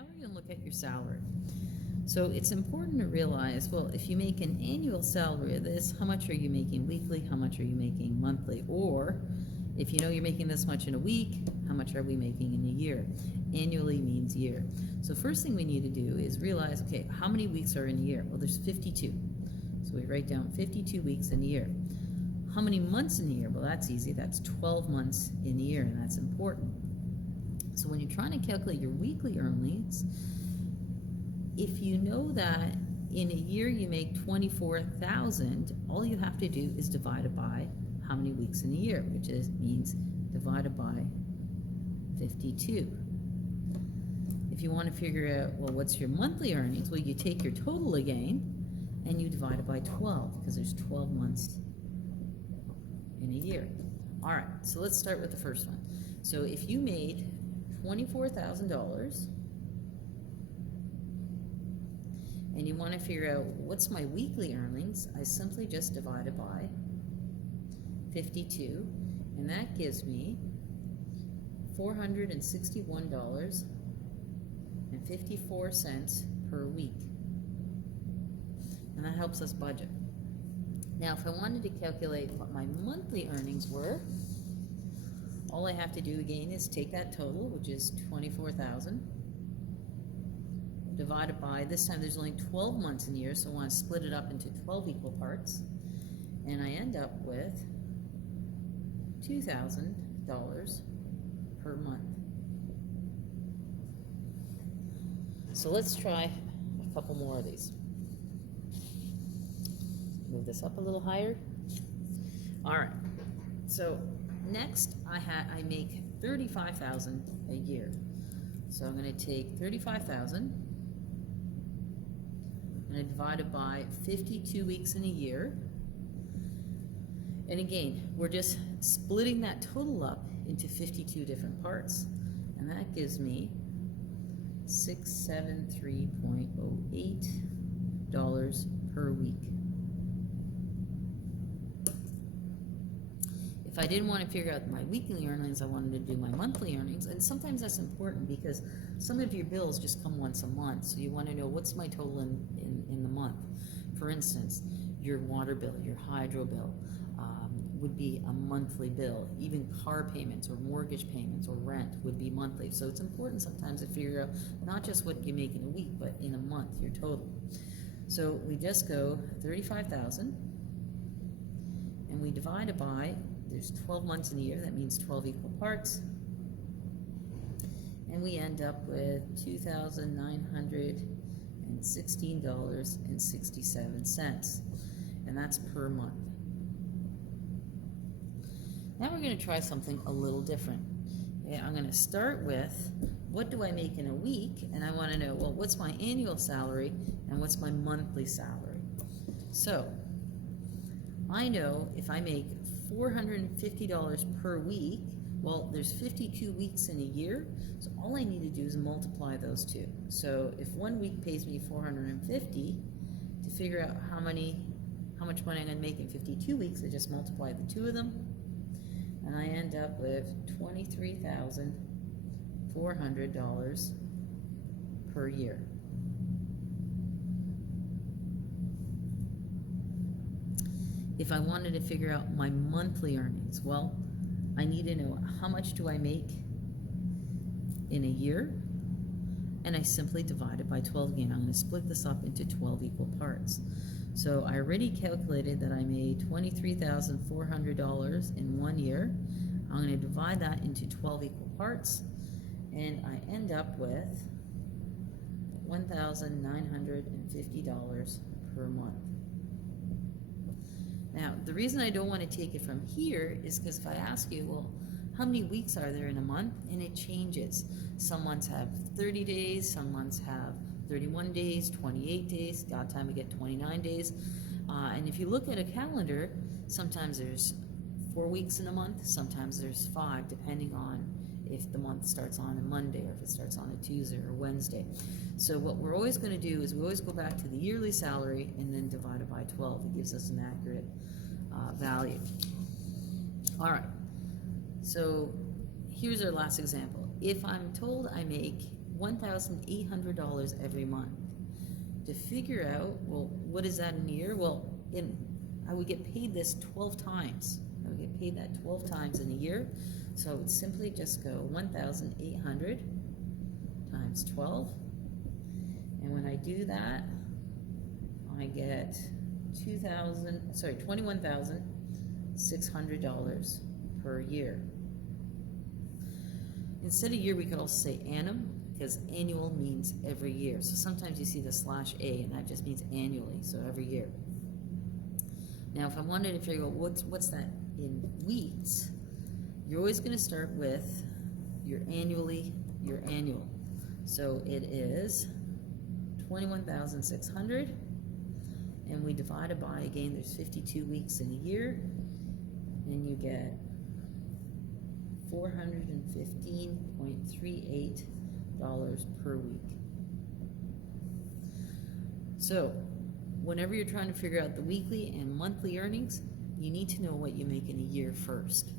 Now we're going to look at your salary. So it's important to realize, well, if you make an annual salary of this, how much are you making weekly? How much are you making monthly? Or if you know you're making this much in a week, how much are we making in a year? Annually means year. So first thing we need to do is realize, okay, how many weeks are in a year? Well, there's 52. So we write down 52 weeks in a year. How many months in a year? Well, that's easy. That's 12 months in a year, and that's important. So when you're trying to calculate your weekly earnings, if you know that in a year you make 24,000, all you have to do is divide it by how many weeks in a year, which means divided by 52. If you want to figure out, well, what's your monthly earnings? Well, you take your total again and you divide it by 12 because there's 12 months in a year. All right, so let's start with the first one. So if you made $24,000 and you want to figure out what's my weekly earnings, I simply just divide it by 52, and that gives me $461.54 per week. And that helps us budget. Now, if I wanted to calculate what my monthly earnings were, all I have to do again is take that total, which is 24,000, divided by, this time there's only 12 months in a year, so I want to split it up into 12 equal parts, and I end up with $2,000 per month. So let's try a couple more of these. Move this up a little higher. All right, so next I make 35,000 a year. So I'm going to take 35,000 and I divide it by 52 weeks in a year. And again, we're just splitting that total up into 52 different parts. And that gives me $673.08 per week. If I didn't want to figure out my weekly earnings, I wanted to do my monthly earnings. And sometimes that's important because some of your bills just come once a month. So you want to know what's my total in the month. For instance, your water bill, your hydro bill would be a monthly bill. Even car payments or mortgage payments or rent would be monthly. So it's important sometimes to figure out not just what you make in a week, but in a month, your total. So we just go 35,000 and we divide it by, there's 12 months in a year, that means 12 equal parts. And we end up with $2,916.67. And that's per month. Now we're going to try something a little different. Okay, I'm going to start with what do I make in a week, and I want to know, well, what's my annual salary and what's my monthly salary? So I know if I make $450 per week, well, there's 52 weeks in a year, so all I need to do is multiply those two. So if 1 week pays me $450, to figure out how much money I'm going to make in 52 weeks, I just multiply the two of them, and I end up with $23,400 per year. If I wanted to figure out my monthly earnings, well, I need to know how much do I make in a year, and I simply divide it by 12 again. I'm going to split this up into 12 equal parts. So I already calculated that I made $23,400 in 1 year. I'm going to divide that into 12 equal parts, and I end up with $1,950 per month. Now, the reason I don't want to take it from here is because if I ask you, well, how many weeks are there in a month? And it changes. Some months have 30 days, some months have 31 days, 28 days, the odd time we get 29 days. And if you look at a calendar, sometimes there's 4 weeks in a month, sometimes there's 5, depending on if the month starts on a Monday or if it starts on a Tuesday or Wednesday. So what we're always going to do is we always go back to the yearly salary and then divide it by 12. It gives us an accurate value. All right, so here's our last example. If I'm told I make $1,800 every month. To figure out, well, what is that in a year? Well, I would get paid this 12 times. I would get paid that 12 times in a year. So I would simply just go 1,800 times 12. And when I do that, I get $21,600 per year. Instead of year, we could also say annum, because annual means every year. So sometimes you see the /A, and that just means annually, so every year. Now, if I wanted to figure out what's that in weeks, you're always going to start with your annual. So it is 21,600, and we divide it by, again, there's 52 weeks in a year, and you get $415.38 per week. So whenever you're trying to figure out the weekly and monthly earnings, you need to know what you make in a year first.